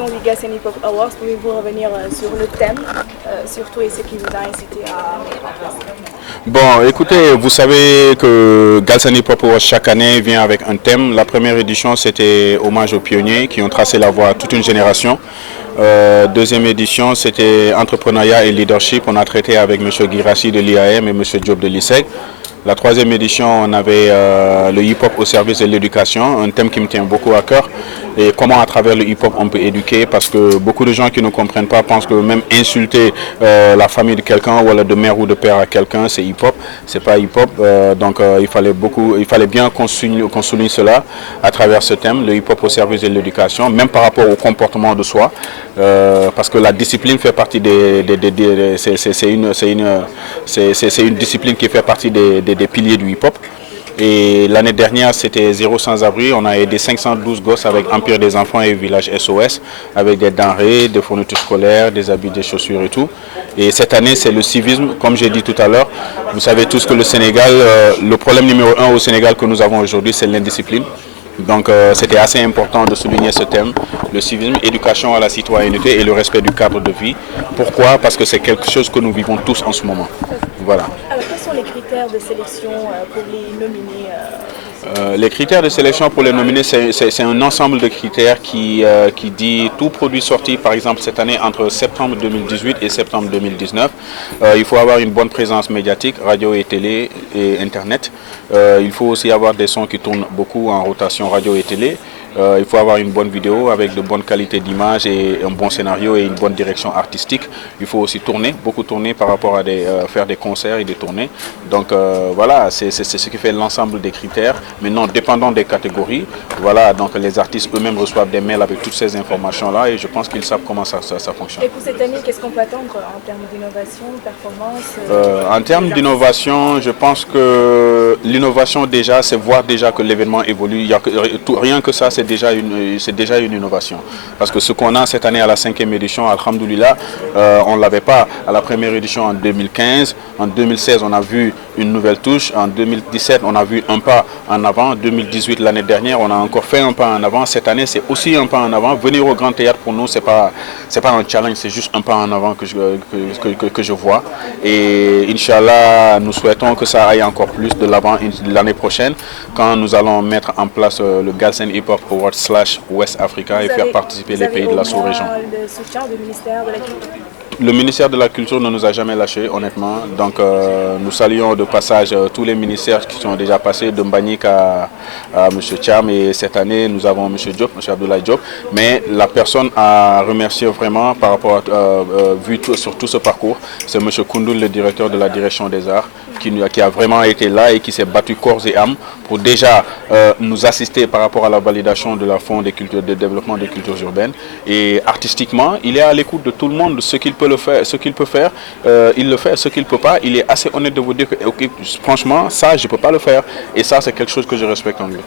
édition du Galsen Hip Hop Awards. Pouvez-vous revenir sur le thème, surtout, et ce qui vous a incité à mettre en place? Bon, écoutez, vous savez que Galsen Hip Hop Awards chaque année vient avec un thème. La première édition, c'était hommage aux pionniers qui ont tracé la voie à toute une génération. Deuxième édition, c'était entrepreneuriat et leadership. On a traité avec M. Guirassi de l'IAM et M. Diop de l'ISEG. La troisième édition, on avait le hip-hop au service de l'éducation, un thème qui me tient beaucoup à cœur. Et comment à travers le hip-hop on peut éduquer, parce que beaucoup de gens qui ne comprennent pas pensent que même insulter la famille de quelqu'un, ou alors de mère ou de père à quelqu'un, c'est hip-hop. C'est pas hip-hop, donc il fallait bien qu'on souligne cela à travers ce thème, le hip-hop au service de l'éducation, même par rapport au comportement de soi, parce que la discipline fait partie c'est une discipline qui fait partie des piliers du hip-hop. Et l'année dernière, c'était Zéro sans-abri. On a aidé 512 gosses avec Empire des enfants et Village SOS, avec des denrées, des fournitures scolaires, des habits, des chaussures et tout. Et cette année, c'est le civisme, comme j'ai dit tout à l'heure. Vous savez tous que le Sénégal, le problème numéro 1 au Sénégal que nous avons aujourd'hui, c'est l'indiscipline. Donc c'était assez important de souligner ce thème, le civisme, éducation à la citoyenneté et le respect du cadre de vie. Pourquoi? Parce que c'est quelque chose que nous vivons tous en ce moment. Voilà. Alors, quels sont les critères de sélection pour les nominés? Les critères de sélection pour les nominés, c'est un ensemble de critères qui dit tout produit sorti, par exemple cette année entre septembre 2018 et septembre 2019. Il faut avoir une bonne présence médiatique, radio et télé et internet. Il faut aussi avoir des sons qui tournent beaucoup en rotation radio et télé. Il faut avoir une bonne vidéo avec de bonnes qualités d'image et un bon scénario et une bonne direction artistique. Il faut aussi tourner, beaucoup tourner par rapport à faire des concerts et des tournées. Donc voilà, c'est ce qui fait l'ensemble des critères. Maintenant, dépendant des catégories, voilà, donc les artistes eux-mêmes reçoivent des mails avec toutes ces informations-là et je pense qu'ils savent comment ça fonctionne. Et pour cette année, qu'est-ce qu'on peut attendre en termes d'innovation, de performance? En termes d'innovation, je pense que l'innovation déjà, c'est voir déjà que l'événement évolue. Rien que ça, c'est déjà une innovation. Parce que ce qu'on a cette année à la 5e édition, alhamdoulilah, on ne l'avait pas à la première édition en 2015. En 2016, on a vu une nouvelle touche. En 2017, on a vu un pas en avant. En 2018, l'année dernière, on a encore fait un pas en avant. Cette année, c'est aussi un pas en avant. Venir au Grand Théâtre, pour nous, c'est pas un challenge, c'est juste un pas en avant que je vois. Et Inch'Allah, nous souhaitons que ça aille encore plus de l'avant l'année prochaine, quand nous allons mettre en place le Galsen Hip Hop Awards /West Africa et faire participer les pays de la sous-région. Le soutien du ministère de la Culture? Le ministère de la Culture ne nous a jamais lâchés, honnêtement. Donc nous saluons de passage tous les ministères qui sont déjà passés, de Mbagnick à M. Thiam. Et cette année, nous avons M. Diop, M. Abdoulaye Diop. Mais la personne à remercier vraiment par rapport sur tout ce parcours, c'est M. Koundoul, le directeur de la direction des arts, qui a vraiment été là et qui s'est battu corps et âme pour déjà nous assister par rapport à la validation de la Fonds de développement des cultures urbaines. Et artistiquement, il est à l'écoute de tout le monde, ce qu'il peut faire, il le fait, ce qu'il ne peut pas, il est assez honnête de vous dire que okay, franchement, ça, je ne peux pas le faire. Et ça, c'est quelque chose que je respecte en lui.